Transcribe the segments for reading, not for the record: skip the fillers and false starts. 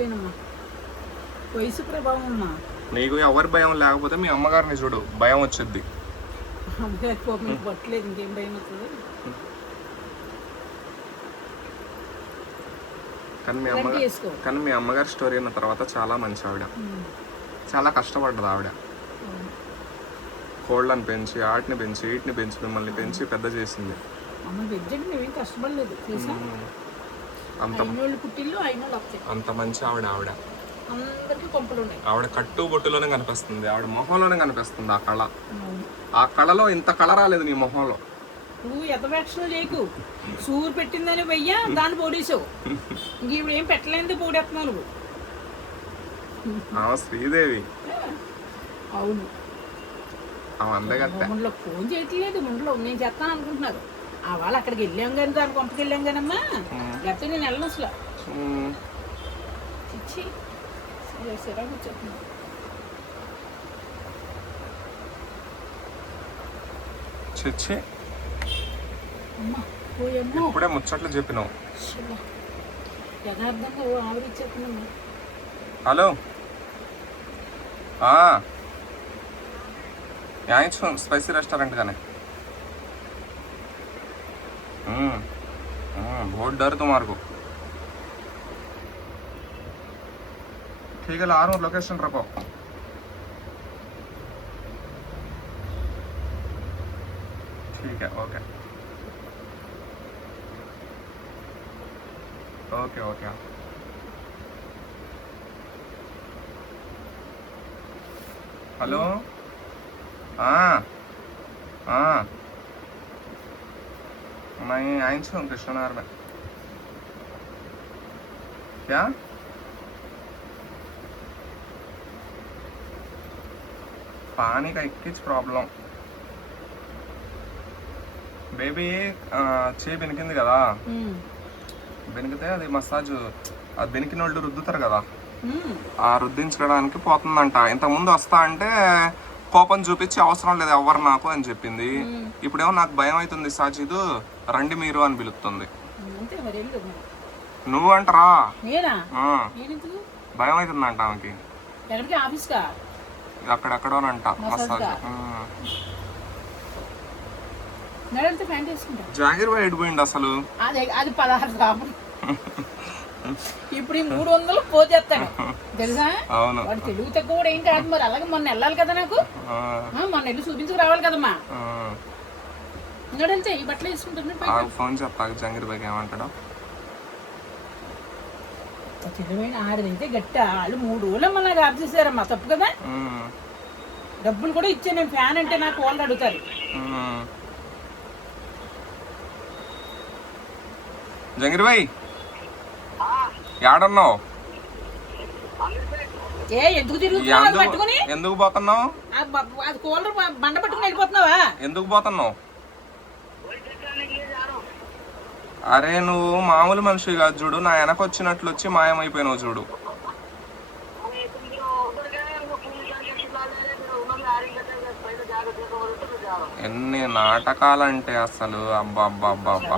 అయిపోయానమ్మా. వయసు ప్రభావం అమ్మా. నీకు ఎవరి భయం లేకపోతే మీ అమ్మగారిని చూడు, భయం వచ్చేది. అమ్మగారి కోపం పట్టలేదు, ఇంకేం భయం అవుతుంది. కానీ మీ అమ్మగారి స్టోరీ అయిన తర్వాత చాలా మంచి ఆవిడ, చాలా కష్టపడ్డది ఆవిడ. కోళ్ళని పెంచి, ఆటిని పెంచి, వీటిని పెంచి, మిమ్మల్ని పెంచి పెద్ద చేసింది. కష్టపడలేదు, అంత మంచి ఆవిడ. అందరికీ కొంపలు ఉన్నాయి. ఆవిడ కట్టు బొట్టులోనే కనిపిస్తుంది, ఆవిడ మొహంలోనే కనిపిస్తుంది ఆ కళ. ఆ కళలో ఇంత కళ రాలేదు నీ మొహంలో. నువ్వు ఎతవేక్షణ చేయకు. సూరు పెట్టిందని వెయ్యా దాన్ని పొడిసావు, ఇంక ఇప్పుడు ఏం పెట్టలేదు పొడేస్తున్నావు నువ్వు. శ్రీదేవి. అవును, ముందులో ఫోన్ చేయట్లేదు. ముందులో నేను చేస్తాను అనుకుంటున్నారు. ఆ వాళ్ళు అక్కడికి వెళ్ళాం కానీ, దాని కొంపకి వెళ్ళాం కానమ్మా. లేకపోతే నేను వెళ్ళను అసలు. ఇచ్చి సిరా కూర్చోతున్నా. చిచ్చి ఇప్పుడే ముచ్చట్లు చెప్పినావు. యథార్థంగా ఆవిరిచ్చేస్తున్నాము. హలో, స్పైసీ రెస్టారెంట్ కానీ बहुत डर तुम्हारे को. ठीक है, ला रहा हूँ, लोकेशन रखो. ठीक है, ओके ओके ओके. हेलो, हाँ हाँ, मैं आइंस हूँ कृष्णनगर में. क्या पानी का एक प्रॉब्लम. బేబీ చేయి బెనికింది కదా, బెనికితే అది మసాజ్, అది బెనికిన వాళ్ళు రుద్దుతారు కదా, ఆ రుద్దించడానికి పోతుందంట. ఇంతకుముందు వస్తా అంటే కోపం చూపించి అవసరం లేదు ఎవరు నాకు అని చెప్పింది. ఇప్పుడేమో నాకు భయం అవుతుంది సాజీదు, రండి మీరు అని పిలుస్తుంది. నువ్వు అంటరా భయం అవుతుందంట ఆమెకి. అక్కడెక్కడోనంట మసాజ్. జాంగీర్ బాయ్ ఎడిపోయింది అసలు. అది 16 రాబడి. ఇప్పుడు ఈ 300 పోజేస్తాను తెలుసా. వాడు తెలుగు తక్కువ కూడా ఏం కాదు మరి. అలాగే మొన్న వెళ్ళాలి కదా నాకు, మొన్న వెళ్ళి చూపించుకు రావాలి కదమ్మా. వెళ్తే ఈ బట్టలు వేసుకుంటాను. ఫోన్ చెప్తా జాంగీర్ బాయ్ ఏమంటాడో. తెలివైన ఆడదైతే గట్ట వాళ్ళు 3 రోజులు మళ్ళీ ఆఫ్ చేశారమ్మా. తప్పు కదా. డబ్బులు కూడా ఇచ్చా నేను. ఫ్యాన్ అంటే నాకు వాళ్ళు అడుగుతారు. జంగిర్ భాయ్ యాడున్నావు? ఎందుకు తిరుగుతున్నావు? ఎందుకు పోతున్నావు? కూలర్ బండ పట్టుకుని వెళ్ళిపోతున్నావా? ఎందుకు పోతున్నావు? అరే నువ్వు మామూలు మనిషి కాదు చూడు, నా వెనక వచ్చినట్లు వచ్చి మాయమైపోయినావు చూడు. ఎన్ని నాటకాలంటే అసలు. అబ్బా అబ్బా అబ్బా అబ్బా.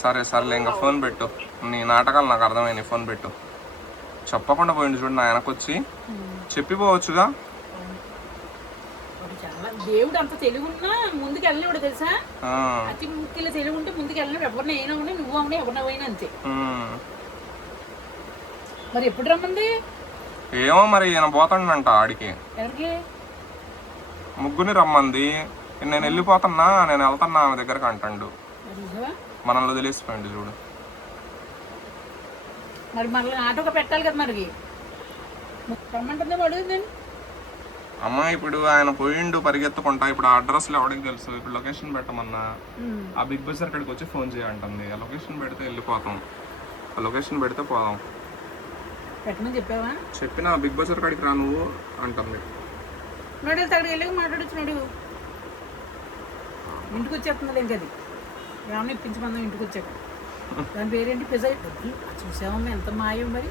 సరే సరేలే, ఇంకా ఫోన్ పెట్టు. నీ నాటకాలు నాకు అర్థమైంది, ఫోన్ పెట్టు. చెప్పకుండా పోయింది చూడు నా వెనకొచ్చి. చెప్పిపోవచ్చుగా. దేవుడు అంత తెలుగున్నా ముందుకు వెళ్ళినప్పుడు తెలుసా. అతి ముఖ్యంగా తెలుగు ఉంటే ముందుకు వెళ్ళిన ఎవరిని అయినా ఉండే, నువ్వు అవునా ఎవరినైనా అంతే. మరి ఎప్పుడు రమ్మంది ఏమో మరి. ఈయన పోతాడంట ఆడికి. ఎవరికి? ముగ్గురిని రమ్మంది. నేను వెళ్ళిపోతున్నా, నేను వెళ్తున్నా ఆమె దగ్గరకు అంటాడు. మనల్ని వదిలేసిపోయింది చూడు. మరి మళ్ళీ ఆటోగా పెట్టాలి కదా మరి. రమ్మంటుందే పడుతుంది అమ్మ. ఇప్పుడు ఆయన పోయిండు పరిగెత్తుకుంటా. ఇప్పుడు ఆ అడ్రస్లో ఎవరికి తెలుసు. ఇప్పుడు లొకేషన్ పెట్టమన్నా ఆ బిగ్ బజార్ కాడికి వచ్చి ఫోన్ చేయంటుంది. ఆ లొకేషన్ పెడితే వెళ్ళిపోతాం. ఆ లొకేషన్ పెడితే పోదాం. పెట్టమని చెప్పావా? చెప్పిన బిగ్ బజార్ కాడికి రా నువ్వు అంటుంది. నోడు అక్కడికి వెళ్ళి మాట్లాడుతున్నాడు. ఇంటికి వచ్చేస్తుంది ఇంకా. అది ఏమన్నా ఇప్పించమందాం ఇంటికి వచ్చాక. దాని పేరేంటి? పిజ్జా. చూసామమ్మా ఎంత మాయం మరి.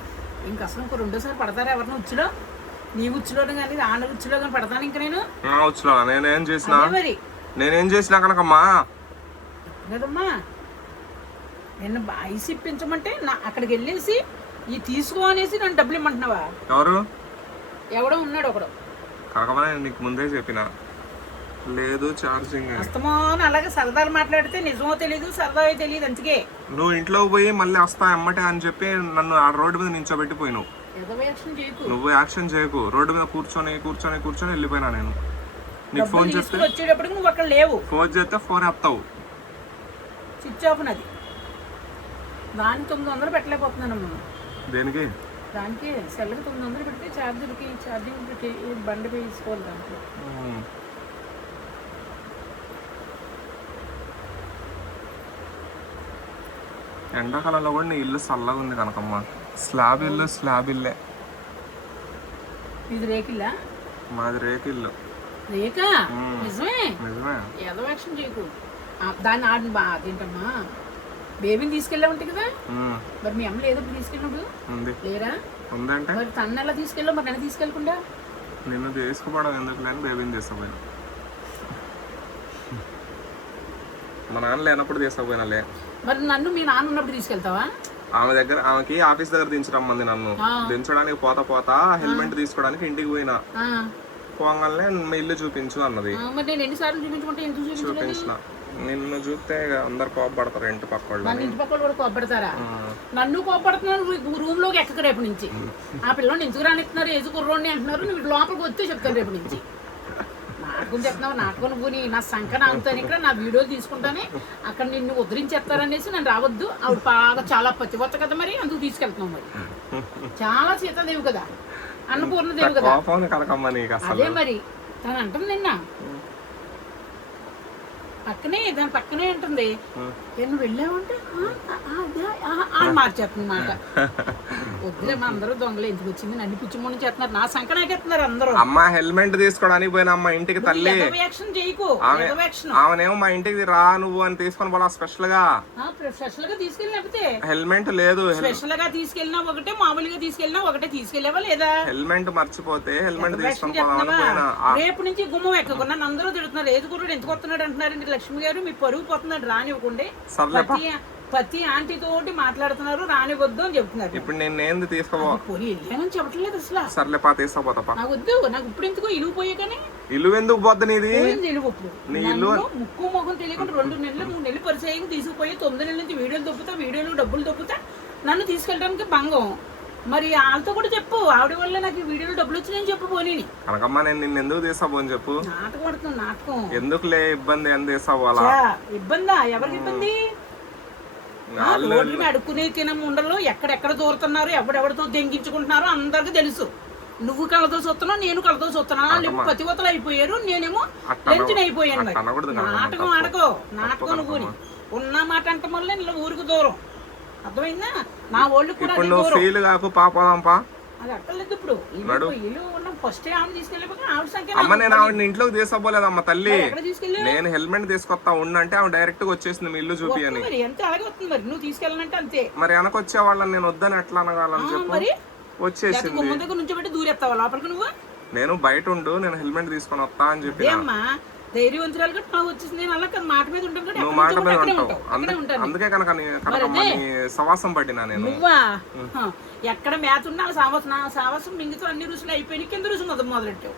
ఇంక అసలు ఇంకో 2సారి పడతారా ఎవరిని ఉచ్చులో? నీ ఉచ్చులో కానీ ఆండ ఉచ్చులో కానీ పడతాను ఇంక నేను. ఉచ్చులో నేనేం చేసినా మరి? నేనేం చేసినా కనుకమ్మా కదమ్మా. నిన్న ఐస్ ఇప్పించమంటే అక్కడికి వెళ్ళేసి ఈ తీసుకో అనేసి నన్ను డబ్బులు ఇమ్మంటున్నావా? ఎవరు? ఎవడో ఉన్నాడు ఒకడు. కాకపోతే నీకు ముందే చెప్పిన లేదు ఛార్జింగ్ అస్తమాను అలాగే సరదాలు మాట్లాడితే నిజమో తెలీదు సరదా తెలియదు. అందుకే నువ్వు ఇంట్లో పోయి మళ్ళీ వస్తా అమ్మటే అని చెప్పి నన్ను ఆ రోడ్డు మీద నించోబెట్టిపోయినావు. నువ్వు యాక్షన్ చేయకు. రోడ్డు మీద కూర్చొని కూర్చొని కూర్చొని వెళ్ళిపోయినా నేను. నీకు ఫోన్ చేస్తే వచ్చేటప్పుడు నువ్వు అక్కడ లేవు. ఫోన్ చేస్తే ఫోన్ ఎత్తావు. స్విచ్ ఆఫ్ నాది. దానికి 900 పెట్టలేకపోతున్నానమ్మా. దేనికి? దానికి సెల్కి 900 పెడితే ఛార్జింగ్ పెట్టి బండి వేసుకోవాలి దాంట్లో. ఎండాకాలంలో కూడా నీ ఇల్లు చల్లగా ఉంది కనకమ్మ. స్లాబ్ ఇల్లే. ఇది రేకిల్లా? మాది రేకిల్లు. రేకా? నిజమే. ఏదో యాక్షన్ చేయకు. దాన్ని అదేంటమ్మా బేబీని తీసుకెళ్ళా ఉంటాయి కదా. మరి మీ అమ్మ లేదో తీసుకెళ్ళినప్పుడు లేరా? ఉందంటే మరి తను ఎలా తీసుకెళ్ళావు? మరి నన్ను తీసుకెళ్ళకుండా నిన్ను తీసుకుపోవడం ఎందుకు లేని బేబీని తీసుకుపోయినా. మా నాన్న లేనప్పుడు తీసుకుపోయినాలే. మరి నన్ను మీ నాన్న ఉన్నప్పుడు తీసుకెళ్తావా? ఆమెకి ఆఫీస్ దగ్గర దించరమ్మంది నన్ను. దించడానికి పోతా హెల్మెట్ తీసుకోవడానికి ఇంటికి పోయినా. పోగానే మీ ఇల్లు చూపించు అన్నది. చూపించిన. నిన్ను చూస్తే అందరు కోపడతారు ఇంటి పక్క వాళ్ళు. ఇంటి పక్క కూడా కోపడతారా? నన్ను కోపడుతున్నారు. రూమ్ లోకి ఎక్కక రేపు నుంచి. ఆ పిల్లల్ని ఎందుకు రానిస్తున్నారు? ఏజు కుర్రోడిని అంటున్నారు. నువ్వు లోపలికి వస్తే చెప్తాను రేపు నుంచి. నాటకం చెప్తున్నావు. నాటకం నువ్వు నా సంఖ్య నాగుతాను ఇక్కడ. నా వీడియోలు తీసుకుంటానే అక్కడ నిన్ను ఉద్ధరించేస్తారనేసి నన్ను రావద్దు. ఆవిడ బాగా చాలా పతివత్త కదా, మరి అందుకు తీసుకెళ్తున్నావు. మరి చాలా సీతాదేవి కదా, అన్నపూర్ణదేవి కదా. అదే మరి తను అంటుంది నిన్న పక్కనే, దాని పక్కనే ఉంటుంది. నువ్వు వెళ్ళావంటే మార్చేస్తుంది మాట. వద్దులే, మా అందరూ దొంగలు ఎందుకు వచ్చింది నన్ను పిచ్చిమోని చేస్తున్నారు. నా సంఖ్య నాకెత్తున్నారు అందరూ. అమ్మ హెల్మెట్ తీసుకోవడానికి పోయినా అమ్మ ఇంటికి తల్లి చేయకు. ఆమెనేమో మా ఇంటికి రా నువ్వు అని తీసుకొని పోలా స్పెషల్ గా తీసుకెళ్ళినప్పుడు హెల్మెట్ లేదు. స్పెషల్ గా తీసుకెళ్ళినా ఒకటే, మామూలుగా తీసుకెళ్ళినా ఒకటే. తీసుకెళ్ళావా లేదా? హెల్మెట్ మర్చిపోతే హెల్మెట్ తీసుకొని పోదామని. రేపు నుంచి గుమ్మం ఎక్కకుండా నన్ను అందరూ తిడుతున్నారు. ఏది కూడా ఎందుకు వస్తున్నాడు అంటున్నారు. లక్ష్మి గారు మీ పరుగు పోతున్నాడు రానివ్వకుండే. ప్రతి ఆంటీ తోటి మాట్లాడుతున్నారు, రానివద్దు అని చెప్తున్నారు. ఇప్పుడు నేను ఏంది తీసుకోపోయి వెళ్ళానని చెప్పట్లేదు అసలు. సర్లే పా తీసుకోపోతా. నాకు వద్దు. నాకు ఇప్పుడు ఎందుకో ఇలువ పోయే కానీ. ఇల్లు ఎందుకు పోద్ది నీది? ఇలువ ముక్కు మొహం తెలియకుండా 2 నెలలు 3 నెలలు పరిచయం తీసుకుపోయి 9 నెలల నుంచి వీడియోలు డబ్బులు దొబ్బుతా నన్ను తీసుకెళ్ళడానికి భంగం. మరి వాళ్ళతో కూడా చెప్పు, ఆవిడ వల్ల నాకు వీడియోలో డబ్బులు వచ్చినాయని చెప్పు. పోనీ కనకమ్మ నేను నిన్ను ఎందుకు తీసుకోబోని చెప్పు. నాటకం పడుతుంది. నాటకం ఎందుకులే ఇబ్బంది ఎంత తీసుకోవాలా? ఇబ్బందా? ఎవరికి ఇబ్బంది? రోడ్లు అడుక్కునే తినం ఉండలో ఎక్కడెక్కడ దూరుతున్నారు, ఎవడెవడితో దెంగించుకుంటున్నారో అందరికి తెలుసు. నువ్వు కళ్ళతో చూస్తున్నావు, నేను కళ్ళతో చూస్తున్నాను. పతివతలు అయిపోయారు, నేనేమో లెంచిన అయిపోయాను. నాటకం నాటకం నువ్వు ఉన్న మాట అంటే మళ్ళీ ఇలా ఊరికి దూరం. అర్థమైందా? నా వాళ్ళు కూడా అది అక్కర్లేదు. ఇప్పుడు ఇల్లు ఫస్ట్ ఆమె తీసుకెళ్ళిపోతే ఆవిడ సంఖ్య. అమ్మ నేను ఆవిడ ఇంట్లోకి తీసుకోలేదమ్మ తల్లి. నేను హెల్మెట్ తీసుకొస్తా ఉండంటే ఆవిడ డైరెక్ట్ గా వచ్చేసింది మీ ఇల్లు చూపి అని. అంతే, అలాగే వస్తుంది. మరి నువ్వు తీసుకెళ్ళాలంటే అంతే. మరి వెనకొచ్చే వాళ్ళని నేను వద్దని ఎట్లా అనగాలని చెప్పు. మరి వచ్చేసింది. గుమ్మం దగ్గర నుంచి పెట్టి దూరేస్తావా లోపలికి? నువ్వు నేను బయట ఉండు, నేను హెల్మెట్ తీసుకొని వస్తా అని చెప్పి. ధైర్యవంతురాలు కూడా వచ్చింది. నేను అలా మాట మీద ఉంటాను. నువ్వు మాట మీద ఉంటావు. అందుకే కనుక సవాసం పట్టినా నేను. నువ్వా ఎక్కడ మేత ఉన్నా సావాసం మింగితో అన్ని రుసులు అయిపోయి కింద రుసు మొదలెట్టావు.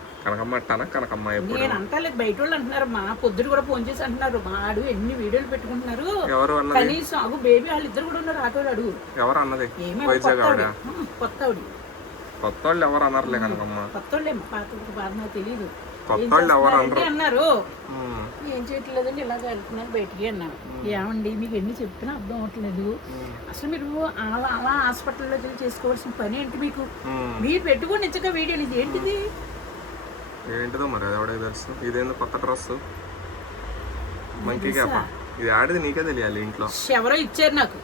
కనకమ్మ నేను అంటలేదు, బయట వాళ్ళు అంటున్నారు. మా పొద్దుడు కూడా ఫోన్ చేసి అంటున్నారు, మాడు ఎన్ని వీడియోలు పెట్టుకుంటున్నారు కనీసం. బేబీ వాళ్ళు ఇద్దరు కూడా ఉన్నారు. ఆటోలు అడుగు. ఎవరు అన్నది? కొత్త ఆవిడ. కొత్త వాళ్ళు ఎవరు అన్నారులే కనకమ్మ. కొత్త వాళ్ళే, పాత నాకు తెలియదు అన్నారు. ఏం చేయట్లేదండి, ఇలాగ వెళ్తున్నారు బయటికి అన్నాను. ఏమండి మీకు ఎన్ని చెప్తున్నా అర్థం అవ్వట్లేదు. అసలు మీరు అలా హాస్పిటల్లో చేసుకోవాల్సిన పని ఏంటి? మీకు మీరు పెట్టుకొని నిజంగా వీడియోలు. ఇది ఏంటిది? ఏంటిదో మరి ఎవడే తెలుసు. ఇదేందో కొత్త డ్రెస్ మంకీ క్యాప్. ఇది ఆడిది నీకే తెలియాలి. ఇంట్లో ఎవరో ఇచ్చారు నాకు,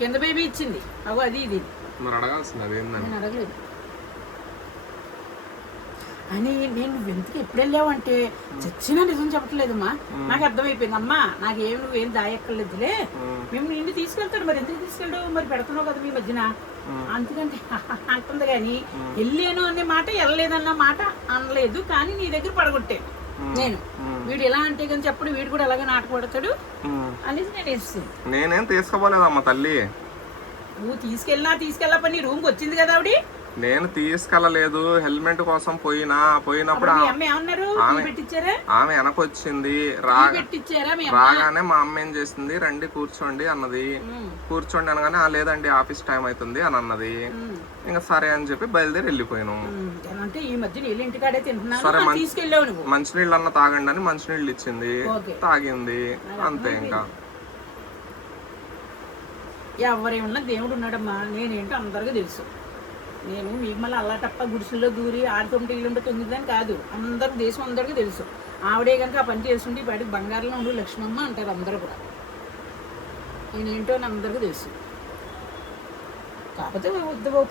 కింద బేబీ ఇచ్చింది. అగో అది ఇది. మరి అడగాల్సింది అదేందని. నేను అడగలేదు అని. నేను ఎందుకు ఎప్పుడు వెళ్ళావంటే చచ్చినా నిజం చెప్పట్లేదమ్మా. నాకు అర్థమైపోయింది. అమ్మా నాకేమి నువ్వేం దాయక్కర్లేదులే, మేము నిన్ను తీసుకెళ్తాడు. మరి ఎందుకు తీసుకెళ్ళావు? మరి పెడుతున్నావు కదా మీ మధ్యన. అందుకంటే అంటుంది కానీ వెళ్ళాను అనే మాట, వెళ్ళలేదన్న మాట అనలేదు. కానీ నీ దగ్గర పడగొట్టాను నేను. వీడు ఎలా అంటే కానీ చెప్పడు, వీడు కూడా అలాగే నాటకపడతాడు అనేసి నేను వేస్తుంది. నేనేం తీసుకోపోలేదమ్మా తల్లి. నువ్వు తీసుకెళ్ళా నీ రూమ్కి వచ్చింది కదా ఆవిడ. నేను తీసుకెళ్ళలేదు, హెల్మెట్ కోసం పోయినప్పుడు మీ అమ్మ ఏమన్నారు? పెట్టించారా? ఆమె వెనకొచ్చింది. పెట్టించారా? రాగానే మా అమ్మ ఏం చేసింది, రండి కూర్చోండి అన్నది. కూర్చోండి అనగానే లేదండి ఆఫీస్ టైం అవుతుంది అని అన్నది. ఇంకా సరే అని చెప్పి బయలుదేరి వెళ్ళిపోయినాం. అంటే ఈ మధ్య నీళ్ళు ఇంటికాడే తింటున్నాను, తీసుకెళ్ళావు నువ్వు. మంచినీళ్ళు అన్న తాగండి అని మంచినీళ్ళు ఇచ్చింది, తాగింది, అంతే. ఇంకా ఎవరేమన్నా దేవుడు ఉన్నాడమ్మా, నేనేంటో అందరికీ తెలుసు. నేను మీకు మళ్ళీ అల్లాటప్ప గుడిసెల్లో దూరి 6-9 అని కాదు, అందరూ దేశం అందరికీ తెలుసు. ఆవిడే కనుక ఆ పని చేస్తుంటే బయటకు బంగారంలో ఉండు లక్ష్మమ్మ అంటారు అందరూ కూడా. నేనేంటో అని అందరికీ తెలుసు. కాకపోతే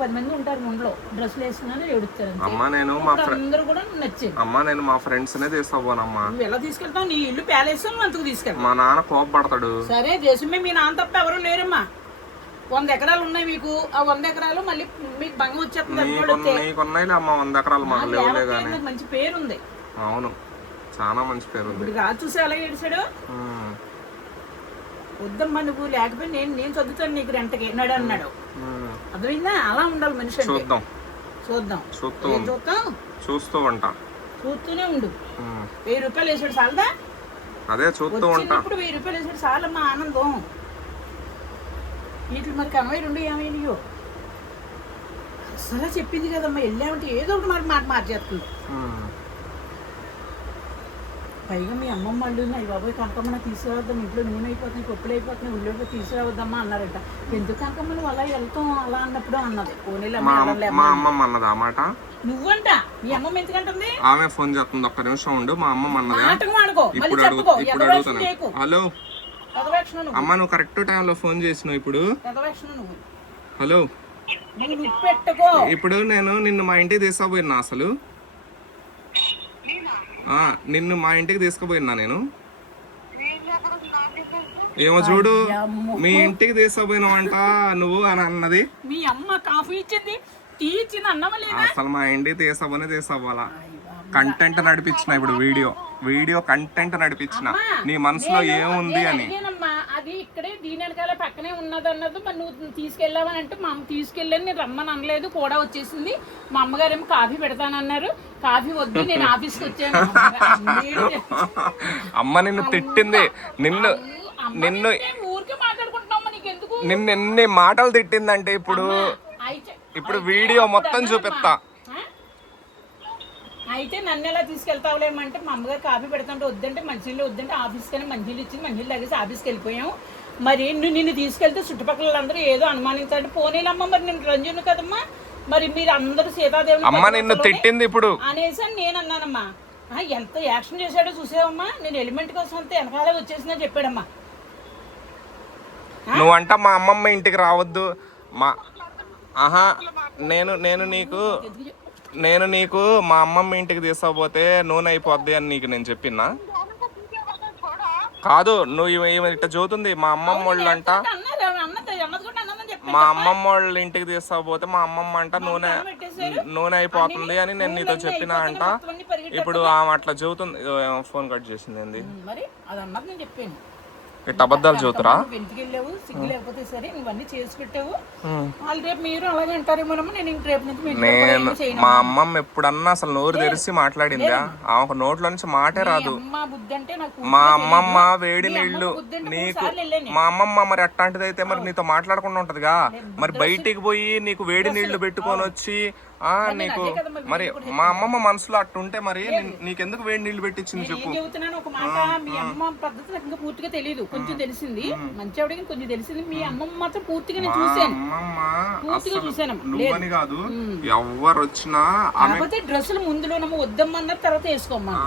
10 మంది ఉంటారు ముందులో, డ్రెస్సులు వేసుకున్నా ఏడుస్తారు. అందరూ కూడా నచ్చింది. అమ్మా నేను మా ఫ్రెండ్స్ నే తీసుకుపోనమ్మా. నువ్వు ఎలా తీసుకెళ్తావు? నీ ఇల్లు ప్యాలెస్ అంతకు తీసుకెళ్తావు. మా నాన్న కోపపడతాడు. సరే దేశమే, మీ నాన్న తప్ప ఎవరు లేరమ్మా. 100 ఎకరాలు ఉన్నాయి మీకు, ఆ 100 ఎకరాలు మళ్ళీ మీకు భంగం వచ్చేస్తుంది. అమ్మ 100 ఎకరాలు మంచి పేరు ఉంది. అవును, చాలా మంచి పేరు ఉంది. రాజు చూసి ఎలా ఏడిచాడు. వద్దమ్మా నువ్వు లేకపోతే నేను చదువుతాను నీకు రెంటకి నాడు అన్నాడు. అర్థమైందా? అలా ఉండాలి మనిషి. చూద్దాం చూస్తూ ఉంటా, చూస్తూనే ఉండు. 1000 రూపాయలు వేసాడు చాలదా? అదే చూస్తూ ఉంటా. ఇప్పుడు 1000 రూపాయలు వేసాడు చాలమ్మా, ఆనందం. వీటి మరి కనవై 2 ఏమైనాయో అసలు చెప్పింది కదమ్మా. వెళ్ళామంటే ఏదో ఒకటి మరి మాట మార్చేస్తుంది. పైగా మీ అమ్మమ్మ వాళ్ళు అయ్యి బాబాయ్ కనకమ్మన తీసుకురావద్దాం, ఇంట్లో నూనె అయిపోతున్నాయి, పప్పులు అయిపోతున్నాయి, ఉల్లిపాయ తీసుకురావద్దమ్మా అన్నారంట. ఎందుకు కనకమ్మ నువ్వు అలా వెళ్తాం అలా అన్నప్పుడు అన్నది. నువ్వంట మీ అమ్మమ్మ ఎందుకంటుంది? ఆమె ఫోన్ చేస్తుంది, ఒక్క నిమిషం ఉండు. మా అమ్మమ్మ అన్నది. హలో అమ్మ, నువ్వు కరెక్ట్ టైంలో ఫోన్ చేసినావు. ఇప్పుడు హలో, ఇప్పుడు నేను నిన్ను మా ఇంటికి తీసుకుపోయినా. అసలు నిన్ను మా ఇంటికి తీసుకుపోయినా నేను. ఏమో చూడు, మీ ఇంటికి తీసుకుపోయినావంట నువ్వు అని అన్నది. మీ అమ్మ కాఫీ ఇచ్చింది, టీ ఇచ్చింది అన్నమా లేదా? అసలు మా ఇంటికి తీసుకోవాలా కంటెంట్ నడిపించిన. ఇప్పుడు వీడియో కంటెంట్ నడిపించిన. నీ మనసులో ఏముంది అని. అది ఇక్కడే దీని వెనకాల పక్కనే ఉన్నది అన్నది. మరి నువ్వు తీసుకెళ్ళావని అంటే మా అమ్మ తీసుకెళ్ళాను, నేను రమ్మని అనలేదు, కూడా వచ్చేసింది. మా అమ్మగారు ఏమో కాఫీ పెడతానన్నారు, కాఫీ వద్దు నేను ఆఫీస్కి వచ్చాను. అమ్మ నిన్ను తిట్టింది, నిన్ను ఊరికే మాట్లాడుకుంటున్నావు, నీకు ఎందుకు? నిన్ను ఎన్ని మాటలు తిట్టిందంటే ఇప్పుడు వీడియో మొత్తం చూపిస్తా. అయితే నన్ను ఎలా తీసుకెళ్తావులేమంటే మా అమ్మగారు కాఫీ పెడతాంటే వద్దంటే మంచినీళ్ళు వద్దంటే ఆఫీస్కి అని మంచినీళ్ళు ఇచ్చింది, మంచినీళ్ళు తాగేసి ఆఫీస్కి వెళ్ళిపోయాము. మరి నిన్ను తీసుకెళ్తే చుట్టుపక్కల అందరూ ఏదో అనుమానించాలంటే పోనీలమ్మ, మరి నేను రంజును కదమ్మా, మరి మీరు అందరూ సీతాదేవి తిట్టింది ఇప్పుడు అనేసి అని నేను అన్నానమ్మా. ఎంత యాక్షన్ చేశాడో చూసావమ్మా. నేను ఎలిమెంట్ కోసం అంతా వెనకాలే వచ్చేసిందా చెప్పాడమ్మా. నువ్వంట మా అమ్మమ్మ ఇంటికి రావద్దు నేను నీకు మా అమ్మమ్మ ఇంటికి తీసుకపోతే నూనె అయిపోద్ది అని నీకు నేను చెప్పినా కాదు. నువ్వు ఇట్లా చదువుతుంది. మా అమ్మమ్మ వాళ్ళు అంట, మా అమ్మమ్మ వాళ్ళ ఇంటికి తీసుకపోతే మా అమ్మమ్మ అంట నూనె అయిపోతుంది అని నేను నీతో చెప్పినా అంట. ఇప్పుడు ఆమె అట్లా చదువుతుంది. ఫోన్ కట్ చేసింది ఏంది? ఇట్లా అబద్ధాలు చదువుతురా? ఇంటికి వెళ్ళావు, సిగ్గు లేకపోతే సరే నువ్వన్నీ చేసి పెట్టావు. వాళ్ళు రేపు మీరు అలాగే అంటారేమో. నేను ఇంక రేపు నుంచి మా అమ్మమ్మ ఎప్పుడన్నా అసలు నోరు తెరిచి మాట్లాడిందా? ఆమె నోట్లో నుంచి మాటే రాదు. మా అమ్మమ్మ వేడి నీళ్లు నీకు, మా అమ్మమ్మ మరి అట్లాంటిది అయితే మరి నీతో మాట్లాడకుండా ఉంటదిగా. మరి బయటికి పోయి నీకు వేడి నీళ్లు పెట్టుకొని వచ్చి నీకు మరి మా అమ్మమ్మ మనసులో అట్టుంటే మరి నీకెందుకు వేడి నీళ్లు పెట్టించింది చెప్పు. ఒక మాట, మీ అమ్మ పద్ధతి నాకు ఇంకా పూర్తిగా తెలియదు, కొంచెం తెలిసింది. మంచి ఆవిడకి కొంచెం తెలిసింది. మీ అమ్మమ్మ మాత్రం పూర్తిగా నేను చూసాను, పూర్తిగా చూసాను. నువ్వని కాదు, ఎవరు వచ్చినా కాకపోతే డ్రెస్సులు ముందులోనమ్మ వద్దమ్మన్నారు, తర్వాత వేసుకోమ్మా.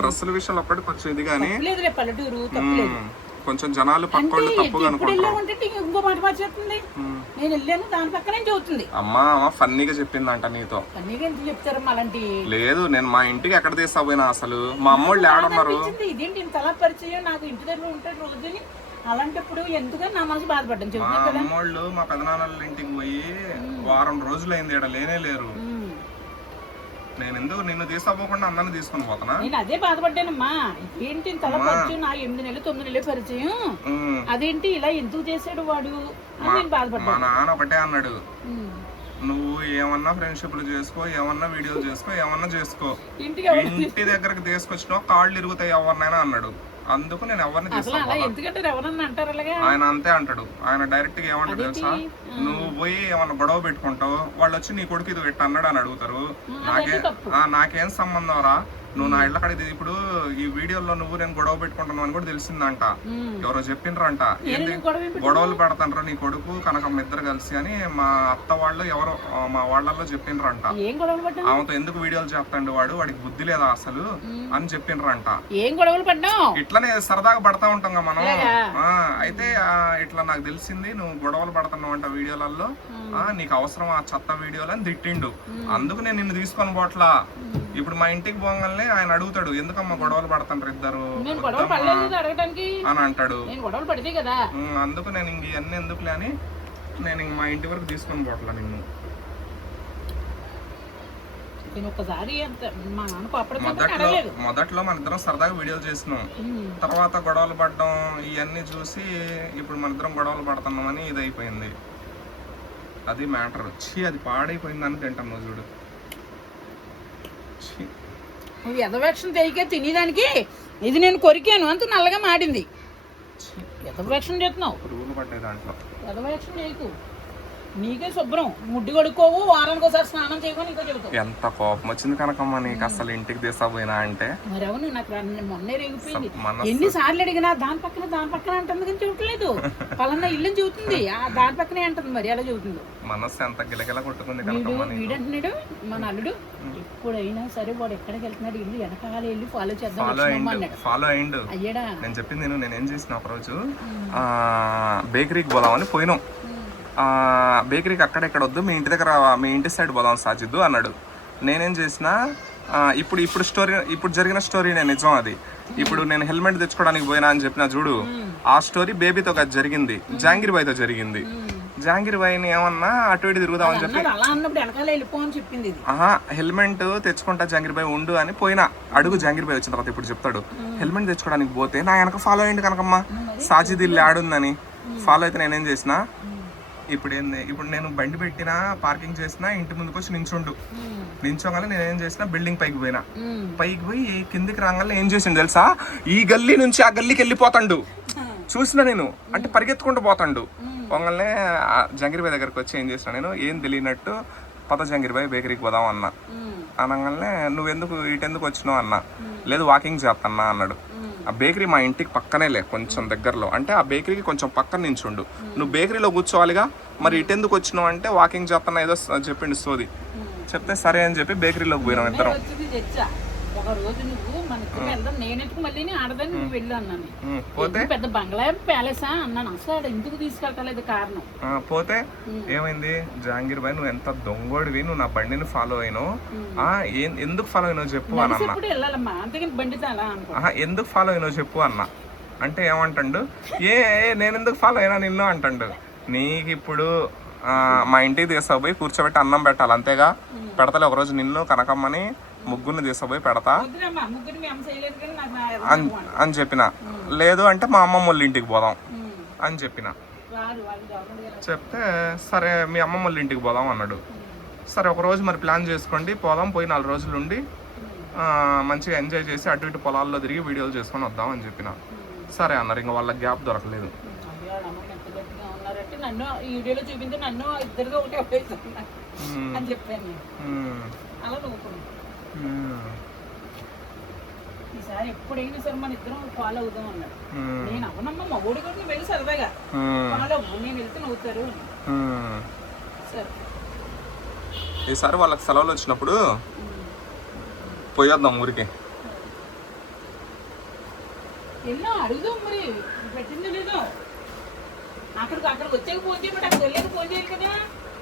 డ్రెస్సుల విషయంలో ఒక్కటి కొంచెం ఇది కానీ లేదు, రేపు పల్లెటూరు తప్పలేదు. కొంచెం జనాలు పక్కన తప్పుగా అనుకుంటారు. ఇంకో మాట మార్చేస్తుంది. నేను వెళ్ళాను దాని పక్కనే చదువుతుంది. అమ్మా ఫన్నీగా చెప్పిందంట నీతో. ఫన్నీగా ఎంత చెప్తారు అలాంటి? లేదు, నేను మా ఇంటికి ఎక్కడ తీసుకుపోయినా అసలు మా అమ్మ వాళ్ళు ఏడున్నారు. ఇదేంటి ఇంత అలా పరిచయం, నాకు ఇంటి దగ్గర ఉంటాడు రోజుని. అలాంటప్పుడు ఎందుకని నా మనసు బాధపడ్డాను. మా అమ్మోళ్ళు మా పెదనాన్నల ఇంటికి పోయి వారం రోజులు అయింది, ఇక్కడ లేనే లేరు. నేను ఎందుకు నిన్ను తీసుకోపోకుండా అందరిని తీసుకొని పోతానా? నేను అదే బాధపడ్డానమ్మా. ఏంటి తల పరిచయం, నా 8 నెలలు 9 నెలలు పరిచయం, అదేంటి ఇలా ఎందుకు చేశాడు వాడు అని నేను బాధపడ్డా. మా నాన్న ఒకటే అన్నాడు, నువ్వు ఏమన్నా ఫ్రెండ్షిప్లు చేసుకో, ఏమన్నా వీడియోలు చేసుకో, ఏమన్నా చేసుకో, ఇంటి దగ్గరకు తీసుకొచ్చినా కాళ్ళు ఇరుగుతాయి ఎవరినైనా అన్నాడు. అందుకు నేను ఎవరిని ఆయన అంతే అంటాడు. ఆయన డైరెక్ట్ గా ఏమంటాడు తెలుసా, నువ్వు పోయి ఏమన్నా గొడవ పెట్టుకుంటావు, వాళ్ళు వచ్చి నీ కొడుకు ఇది పెట్టు అన్నాడు అని అడుగుతారు. నాకేం సంబంధం రా, నువ్వు నా ఇళ్ళ కడిగి ఇప్పుడు ఈ వీడియోలో నువ్వు నేను గొడవ పెట్టుకుంటాను అని కూడా తెలిసిందంట. ఎవరో చెప్పిండ్రంట, ఏంటి గొడవలు పెడతాండ్రా నీ కొడుకు కనకమ్మ ఇద్దరు కలిసి అని మా అత్త వాళ్ళు ఎవరో మా వాళ్ళల్లో చెప్పిండ్రంట. ఆమెతో ఎందుకు వీడియోలు చేస్తాడు వాడు, వాడికి బుద్ధి లేదా అసలు అని చెప్పిండ్రంట. ఇట్లానే సరదాగా పడతా ఉంటాం కదా మనం. అయితే ఇట్లా నాకు తెలిసింది నువ్వు గొడవలు పడుతున్నావు అంట వీడియోలలో, నీకు అవసరం ఆ చెత్త వీడియోలు అని తిట్టిండు. అందుకు నేను నిన్ను తీసుకొని పోట్లా. ఇప్పుడు మా ఇంటికి పోగానే ఆయన అడుగుతాడు, ఎందుకమ్మా గొడవలు పడతాంటారు ఇద్దరు అని అంటాడు. అందుకు నేను ఇంక ఇవన్నీ ఎందుకులే అని నేను ఇంక మా ఇంటి వరకు తీసుకొని పోట్లా నిన్ను. మొదట్లో మన ఇద్దరం సరదాగా వీడియోలు చేసినాం, తర్వాత గొడవలు పడడం ఇవన్నీ చూసి ఇప్పుడు మన ఇద్దరం గొడవలు పడుతున్నామని ఇది అయిపోయింది. అది మ్యాటర్. వచ్చి అది పాడైపోయిందని తింటాం నువ్వు చూడు. నువ్వు ఎదవేక్షణ తెగికే తినేదానికి ఇది నేను కొరికాను అంత నల్లగా మాడింది. ఎదవేక్షణ చేస్తున్నావు, పురుగులు పడ్డాయి దాంట్లో. ఎదవేక్షణ చేయకు, నీకే శుభ్రం. ముడ్డి కొడుకోవు, వారానికి ఒకసారి స్నానం చేయమని ఇంకా చెబుతావు. ఎంత కోపం వచ్చింది కనకమ్మ నీకు అసలు ఇంటికి తీసుకుపోయినా అంటే. మరి అవును, నాకు మొన్నే రేగిపోయింది. ఎన్నిసార్లు అడిగినా దాని పక్కన అంటుంది కానీ చూడలేదు. పలానా ఇల్లు చెబుతుంది, దాని పక్కనే అంటుంది. మరి ఎలా చెబుతుంది? మనస్సు ఎంత గిలగిల కొట్టుకుంది. వీడంటున్నాడు మన అల్లుడు, ఎప్పుడైనా సరే వాడు ఎక్కడికి వెళ్తున్నాడు ఇల్లు వెనకాల వెళ్ళి ఫాలో చేద్దాం. ఫాలో అయ్యిండు. అయ్యాడా? నేను చెప్పింది నేనేం చేసిన ఒక రోజు బేకరీకి పోదామని పోయినాం. బేకరీకి అక్కడెక్కడ వద్దు, మీ ఇంటి దగ్గర మీ ఇంటి సైడ్ పోదాం సాజిద్దు అన్నాడు. నేనేం చేసిన, ఇప్పుడు జరిగిన స్టోరీ నేను నిజం. అది ఇప్పుడు నేను హెల్మెట్ తెచ్చుకోవడానికి పోయినా అని చెప్పిన చూడు, ఆ స్టోరీ బేబీతో కాదు జరిగింది, జాంగీర్ బాయ్తో జరిగింది. జాంగీర్ బాయ్ని ఏమన్నా అటు ఇటు తిరుగుదామని చెప్పి హెల్మెట్ తెచ్చుకుంటా జాంగీర్ బాయ్ ఉండు అని పోయినా. అడుగు జాంగీర్ బాయ్ వచ్చిన తర్వాత ఇప్పుడు చెప్తాడు. హెల్మెట్ తెచ్చుకోవడానికి పోతే నా వెనక ఫాలో అయ్యింది కనకమ్మ, సాజిద్ ఇల్లు ఆడుందని. ఫాలో అయితే నేనేం చేసిన, ఇప్పుడు నేను బండి పెట్టినా పార్కింగ్ చేసినా ఇంటి ముందుకు వచ్చి నించోగానే నేనేం చేసిన, బిల్డింగ్ పైకి పోయి కిందికి రాగానే ఏం చేసిండు తెలుసా, ఈ గల్లీ నుంచి ఆ గల్లీకి వెళ్ళిపోతాడు. చూసిన నేను, అంటే పరిగెత్తుకుంటూ పోతాడు. పొంగల్నే జంగీర్ బాయ్ దగ్గరకు వచ్చి ఏం చేసిన, నేను ఏం తెలియనట్టు పద జంగీర్ బాయ్ బేకరీకి పోదాం అన్నా. అనగానే నువ్వెందుకు ఇటెందుకు వచ్చినావు అన్నా. లేదు వాకింగ్ చేస్తాన్నా అన్నాడు. ఆ బేకరీ మా ఇంటికి పక్కనే కొంచెం దగ్గరలో, అంటే ఆ బేకరీకి కొంచెం పక్కన నించుండు. నువ్వు బేకరీలో కూర్చోవాలిగా, మరి ఇటెందుకు వచ్చినావు అంటే వాకింగ్ చేస్తున్నా ఏదో చెప్పిండు సోది. చెప్తే సరే అని చెప్పి బేకరీలోకి పోయినాం ఇద్దరం. ఒక రోజు నువ్వు మన ఇద్దరు వెళ్దాం, నేనెట్టుకు మళ్ళీ ఆడదని నువ్వు వెళ్ళు అన్నాను. పోతే పెద్ద బంగ్లా ప్యాలెసా అన్నాను. అసలు ఎందుకు తీసుకెళ్తలేదు కారణం. పోతే ఏమైంది, జహాంగీర్ బాయ్ నువ్వు ఎంత దొంగోడివి, నువ్వు నా బండిని ఫాలో అయినావు, ఎందుకు ఫాలో అయినావు చెప్పు అని అన్నా. వెళ్ళాలమ్మా అంతేగాని బండితో అలా అనుకో. ఎందుకు ఫాలో అయినావు చెప్పు అన్నా. అంటే ఏమంటాడు, నేను ఎందుకు ఫాలో అయినా నిన్ను అంటాడు. నీకు ఇప్పుడు మా ఇంటికి తీసుకుపోయి కూర్చోబెట్టి అన్నం పెట్టాలి, అంతేగా. పెడతలే ఒకరోజు నిన్ను కనకమ్మని ముగ్గురిని తీసుకుపోయి పెడతా అని చెప్పిన. లేదు అంటే మా అమ్మమ్మ వాళ్ళ ఇంటికి పోదాం అని చెప్పిన. చెప్తే సరే మీ అమ్మమ్మ వాళ్ళ ఇంటికి పోదాం అన్నాడు. సరే ఒకరోజు మరి ప్లాన్ చేసుకోండి, పోదాం, పోయి 4 రోజులు ఉండి మంచిగా ఎంజాయ్ చేసి అటు ఇటు పొలాల్లో తిరిగి వీడియోలు చేసుకొని వద్దాం అని చెప్పిన. సరే అన్నారు. ఇంకా వాళ్ళ గ్యాప్ దొరకలేదు. నన్ను ఈ వీడియోలో చూపించి నన్ను ఇద్దరుగా ఒకటే అని చెప్పాను. అలా నవ్వుకున్నాను. ఈసారి ఎప్పుడైనా సరే మన ఇద్దరం ఫాలో అవుదాం అన్నాడు. నేను అవునమ్మా మా ఊడి కూడా నువ్వు వెళ్ళి సరదాగా ఫాలో అవ్వు, నేను వెళ్తే నవ్వుతారు. సరే ఈసారి వాళ్ళకి సెలవులు వచ్చినప్పుడు పోయేద్దాం ఊరికి. వెళ్ళా అడుగుదాం, మరి పెట్టిందో లేదో. అక్కడికి వచ్చాక ఫోన్ చేయబట్టి అక్కడ వెళ్ళాక ఫోన్ చేయాలి కదా.